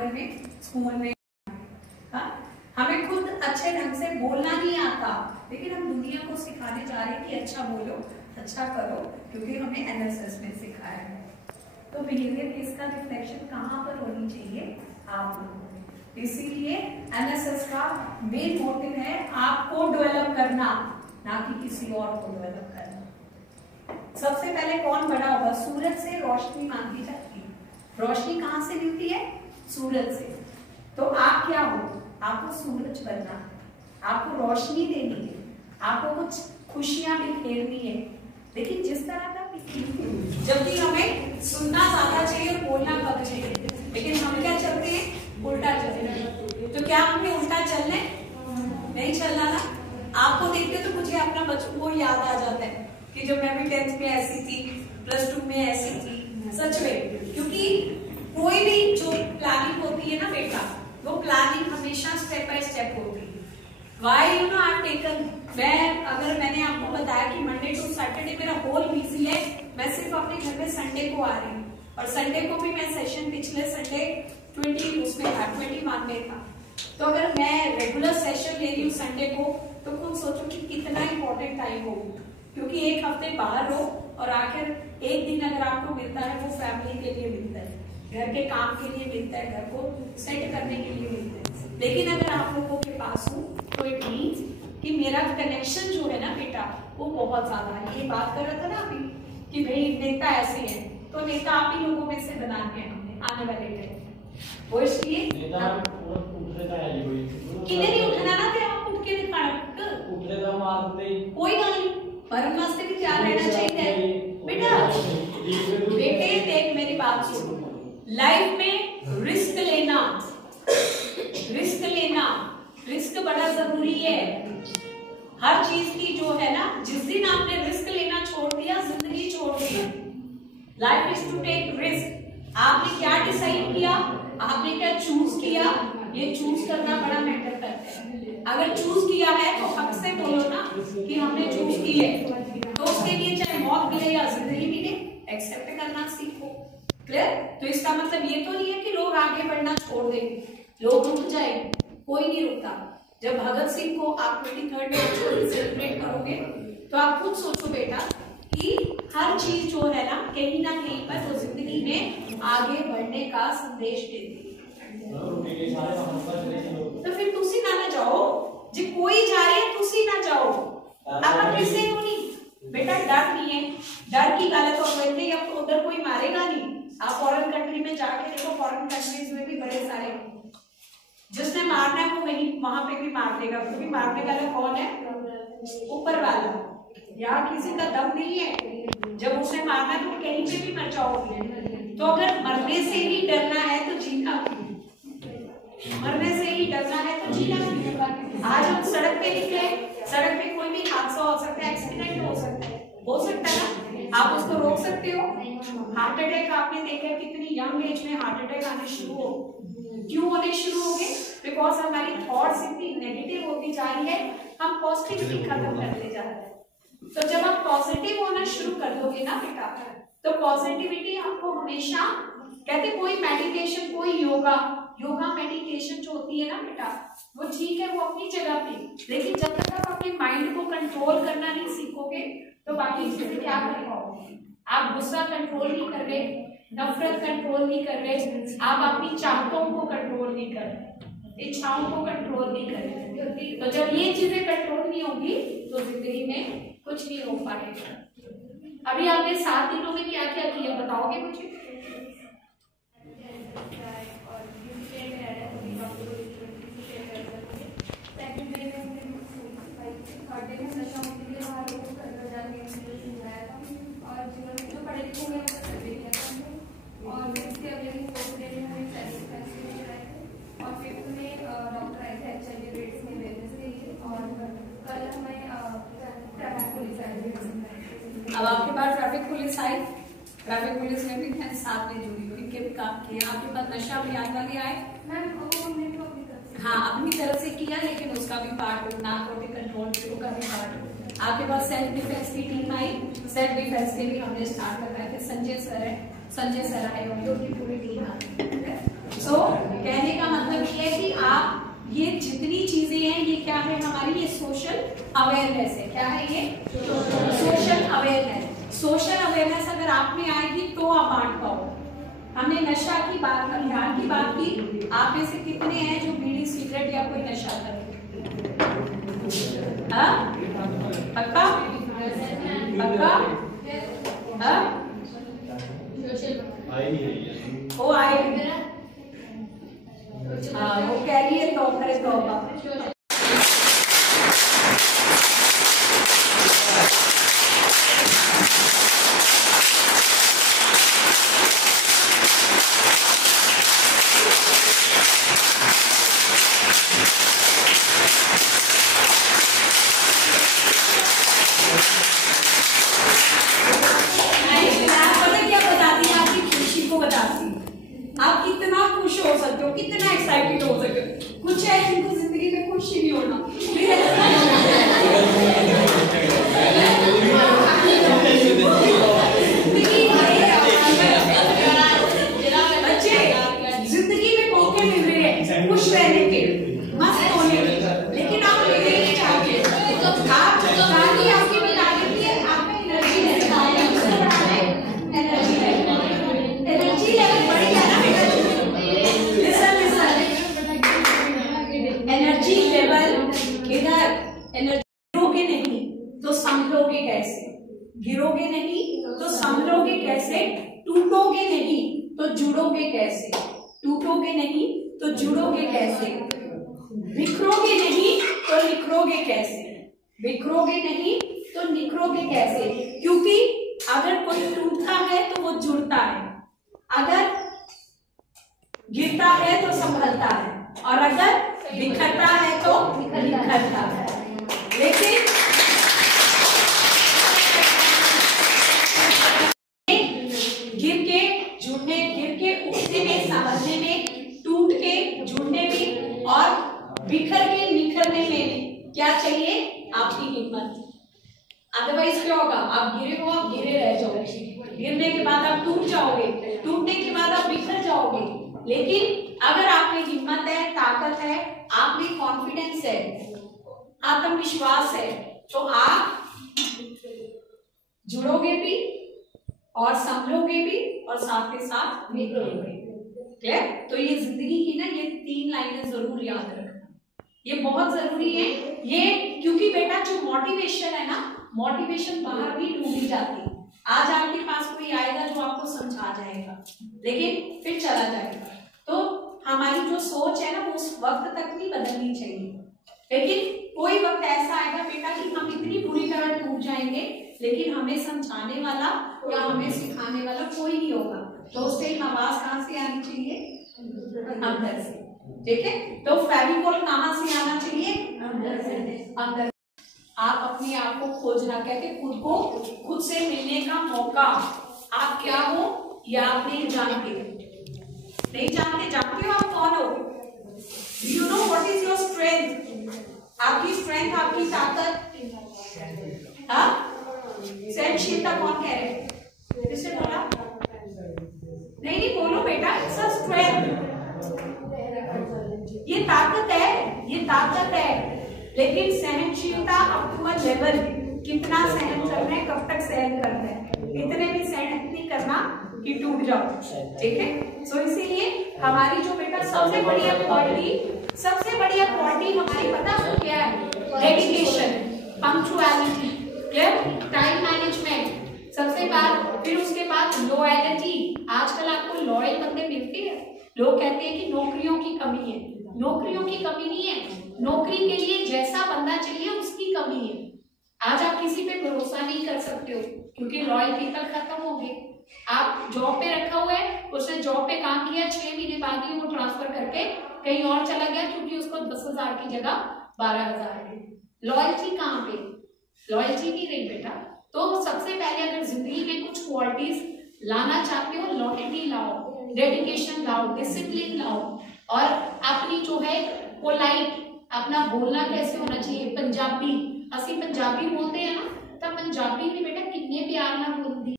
घर में, स्कूल में। हाँ, हमें खुद अच्छे ढंग से बोलना नहीं आता, लेकिन हम दुनिया को सिखाने जा रहे हैं कि अच्छा बोलो, अच्छा करो, क्योंकि हमें एनएसएस में सिखाया है। तो बिहेवियर की इसका रिफ्लेक्शन कहाँ पर होनी चाहिए? आप लोगों में। इसीलिए एनएसएस का मेन मोटिव है आपको डेवलप करना, ना कि किसी और को डेवलप करना। सबसे पहले कौन बड़ा होगा? सूरज से रोशनी मांगी जाती है। रोशनी कहाँ से मिलती है? सूरज से। तो आप क्या हो? आपको सूरज बनना है, आपको रोशनी देनी है, आपको कुछ खुशियां बिखेरनी है। लेकिन जिस तरह का जब भी हमें सुनना ज्यादा चाहिए और बोलना कम चाहिए, लेकिन हम क्या चलते हैं? उल्टा चलते हैं। तो क्या हमें उल्टा चलना है? नहीं चलना ना। आपको देखते तो मुझे अपना बचपन वो याद आ जाता है कि जब मैं भी 10th में ऐसी थी, +2 में ऐसी थी, सच में। क्योंकि कोई भी जो प्लानिंग होती है ना बेटा, वो प्लानिंग हमेशा स्टेप बाय स्टेप होती है। Why you know I've taken, अगर मैंने आपको बताया कि मंडे टू सैटरडे मेरा होल बिजी है, मैं सिर्फ अपने घर में संडे को आ रही हूँ, और संडे को भी मैं सेशन पिछले संडे 21 में था। तो अगर मैं रेगुलर सेशन ले रही हूँ संडे को, तो खुद सोचो कि कितना इंपॉर्टेंट टाइम हो, क्योंकि एक हफ्ते बाहर हो और आखिर एक दिन अगर आपको मिलता है वो फैमिली के लिए मिलता है, घर के काम के लिए मिलता है, घर को सेट करने के लिए मिलता है। लेकिन अगर आप लोगों के पास हो तो इट मीन्स कि मेरा कनेक्शन जो है ना बेटा, वो बहुत ज्यादा है। ये बात कर रहा था ना अभी कि भाई नेता ऐसे हैं, तो नेता आप ही लोगों में से बनाने हैं हमने आने वाले टाइम। वो इसलिए किन्हें नहीं उठना ना थे, आप उठ के दिखाना, कोई बात नहीं, परम वास्ते भी तैयार रहना चाहिए बेटा। बेटे देख मेरी बात सुनो, लाइफ में रिस्क लेना रिस्क बड़ा जरूरी है। हर चीज की जो है ना, जिस दिन आपने रिस्क लेना छोड़ दिया, जिंदगी छोड़ दी। Life is to take risk. आपने क्या डिसाइड किया, आपने क्या चूज किया, ये चूज करना बड़ा मैटर करता है। अगर चूज किया है तो हक से बोलो ना कि हमने चूज की है, तो उसके लिए चाहे मौत मिले या जिंदगी मिले, एक्सेप्ट करना सीखो। क्लियर? तो इसका मतलब ये तो नहीं है कि लोग आगे बढ़ना छोड़ देंगे, लोग रुक जाएंगे, कोई नहीं रुकता। जब भगत सिंह को आप 23rd में सेलिब्रेट करोगे, तो आप खुद सोचो बेटा कि हर चीज जो है ना कहीं पर वो जिंदगी में आगे बढ़ने का संदेश देती है। तो फिर तुसी ना जाओ, जो कोई जा रहे हैं तुसी ना जाओ, आप किसे नहीं बेटा। डर नहीं है, डर की गल तो वैसे अब तो उधर कोई मारेगा नहीं। आप फॉरेन कंट्री में जाके देखो, फॉरेन कंट्रीज में भी बड़े सारे, जिसने मारना है वो वहां पे भी मार देगा, क्योंकि मारने वाला कौन है? ऊपर वाला। यहाँ किसी का दम नहीं है, जब उसे मारना है तो कहीं पे भी मर जाओगे। तो अगर मरने से ही डरना है तो जीना, मरने से ही डरना है तो जीना। आज हम सड़क पे निकले, सड़क पे कोई भी हादसा हो सकता है, एक्सीडेंट हो सकता है ना, आप उसको रोक सकते हो। हार्ट अटैक आपने देखा कितनी यंग एज में हार्ट अटैक आने शुरू हो, क्यों होने शुरू हो गए? बिकॉज हमारी थॉट्स इतनी नेगेटिव होती जा रही है, हम पॉजिटिविटी खत्म करते जा रहे हैं। तो जब आप पॉजिटिव होना शुरू कर दोगे ना बेटा, तो पॉजिटिविटी आपको हमेशा कहते, कोई मेडिटेशन, कोई योगा मेडिटेशन जो होती है ना बेटा, वो ठीक है, वो अपनी जगह पे, लेकिन जब तक आप अपने माइंड को कंट्रोल करना नहीं सीखोगे तो बाकी चीजें क्या कर पाओगे? आप गुस्सा कंट्रोल नहीं कर रहे, नफरत कंट्रोल नहीं कर रहे, आप अपनी चाहतों को कंट्रोल नहीं कर रहे, इच्छाओं को कंट्रोल नहीं कर रहे। तो जब ये चीजें कंट्रोल नहीं होगी तो जिंदगी में कुछ नहीं हो पाएगा। अभी आपने 7 दिनों में क्या क्या किया बताओगे मुझे? अब आपके पास ट्रैफिक पुलिस आई, ट्रैफिक पुलिस ने भी साथ में जुड़ी हुई, इनके भी काम किए। आपके पास नशा अभियान वाले आए, हाँ अपनी तरफ से किया, लेकिन उसका भी पार्ट, नारकोटिक कंट्रोल ब्यूरो का भी पार्ट। आपके पास सेल्फ डिफेंस की टीम आई, सेल्फ डिफेंस के भी हमने स्टार्ट करवाए थे। संजय सर आए होंगे, उनकी पूरी टीम आई। सो कहने का मतलब ये है कि आप ये जितनी चीजें हैं ये क्या है हमारी, ये सोशल अवेयरनेस है। क्या है ये? Social awareness. सोशल अवेयरनेस अगर आप में आएगी तो आप बांट पाओ। हमने नशा की बात, ध्यान की बात की। आप में से कितने हैं जो बीड़ी सिगरेट या कोई नशा करे? पक्का पक्का? वो आए वो कह रही है तो करे तो आप कितना खुश हो सकते हो, कितना एक्साइटेड हो सकते हो। कुछ है जिनको जिंदगी में खुश ही नहीं होना। बच्चे जिंदगी में मौके मिल रहे हैं खुश रहने के, मस्त होने के, लेकिन आप नहीं चाहते। आप कहानी आपकी बता देती है, आप में एनर्जी लेवल बढ़ गया ना बेटा। एनर्जी लेवल इधर, एनर्जी गिरोगे नहीं तो संभलोगे कैसे? गिरोगे नहीं तो संभलोगे कैसे? टूटोगे नहीं तो जुड़ोगे कैसे? टूटोगे नहीं तो जुड़ोगे कैसे? बिखरोगे नहीं तो निखरोगे कैसे? बिखरोगे नहीं तो निखरोगे कैसे? क्योंकि अगर कोई टूटता है तो वो जुड़ता है, अगर गिरता है तो संभलता है, और अगर बिखरता है तो निखरता है। लेकिन गिर के जुड़ने, गिर के उठने में, संभलने में, टूट के जुड़ने में और बिखर के निखरने में क्या चाहिए? आपकी हिम्मत। अदरवाइज क्या होगा? आप गिरे हो, आप गिरे रह जाओगे। गिरने के बाद आप टूट जाओगे, टूटने के बाद आप बिखर जाओगे। लेकिन अगर आप में हिम्मत है, ताकत है, आप में कॉन्फिडेंस है, आत्मविश्वास है, तो आप जुड़ोगे भी और संभलोगे भी और साथ के साथ निकलोगे। क्लियर? तो ये जिंदगी की ना ये 3 लाइनें जरूर याद रखना, ये बहुत जरूरी है। ये क्योंकि बेटा जो मोटिवेशन है ना, मोटिवेशन बाहर भी ढूंढी जाती है। आज आपके पास कोई आएगा जो आपको समझा जाएगा, लेकिन फिर चला जाएगा। तो हमारी जो सोच है ना वो उस वक्त तक नहीं बदलनी चाहिए, लेकिन कोई वक्त ऐसा आएगा बेटा कि हम इतनी बुरी तरह टूट जाएंगे, लेकिन हमें समझाने वाला या हमें सिखाने वाला कोई नहीं होगा। तो उस टाइम आवाज कहाँ से आनी चाहिए? अंदर से। ठीक है? तो फेविकॉल कहाँ से आना चाहिए? अंदर से। अंदर। आप अपने आप को खोजना, कहते खुद को खुद से मिलने का मौका। आप क्या हो ये आप नहीं जानते, नहीं जानते। जानते हो आप कौन हो? You know what is your strength? आपकी स्ट्रेंथ, आपकी ताकत। हाँ, सहनशीलता कौन कह रहे? किसने बोला? नहीं नहीं बोलो बेटा। इट्स अ स्ट्रेंथ, ये ताकत है, ये ताकत है। लेकिन सहनशीलता अप टू अ लेवल, कितना सहन कर रहे हैं, कब तक सहन करना है, इतने भी सहन नहीं करना कि टूट जाओ। ठीक है? सो इसीलिए हमारी जो बेटा सबसे बढ़िया क्वालिटी हमारी पता है क्या है? डेडिकेशन, पंक्चुअलिटी, टाइम मैनेजमेंट सबसे बाद, फिर उसके बाद लॉयल्टी। आजकल आपको लॉयल बंदे मिलते हैं। लोग कहते हैं कि नौकरियों की कमी है, नौकरियों की कमी नहीं है। नौकरी के लिए जैसा बंदा चाहिए उसकी कमी है। आज आप किसी पे भरोसा नहीं कर सकते हो क्योंकि लॉयल पीपल खत्म हो गए। आप जॉब पे रखा हुआ है, उसने जॉब पे काम किया, 6 महीने बाद ही वो ट्रांसफर करके कहीं और चला गया क्योंकि उसको 10,000 की जगह 12,000 है। लॉयल्टी कहाँ पे? लॉयल्टी नहीं रही बेटा। तो सबसे पहले अगर जिंदगी में कुछ क्वालिटीज लाना चाहते हो, लॉयल्टी लाओ, डेडिकेशन लाओ, डिसिप्लिन लाओ, और अपनी जो है पोलाइट, अपना बोलना कैसे होना चाहिए। पंजाबी, असि पंजाबी बोलते हैं ना, तो पंजाबी में बेटा कितने प्यार ना बोलती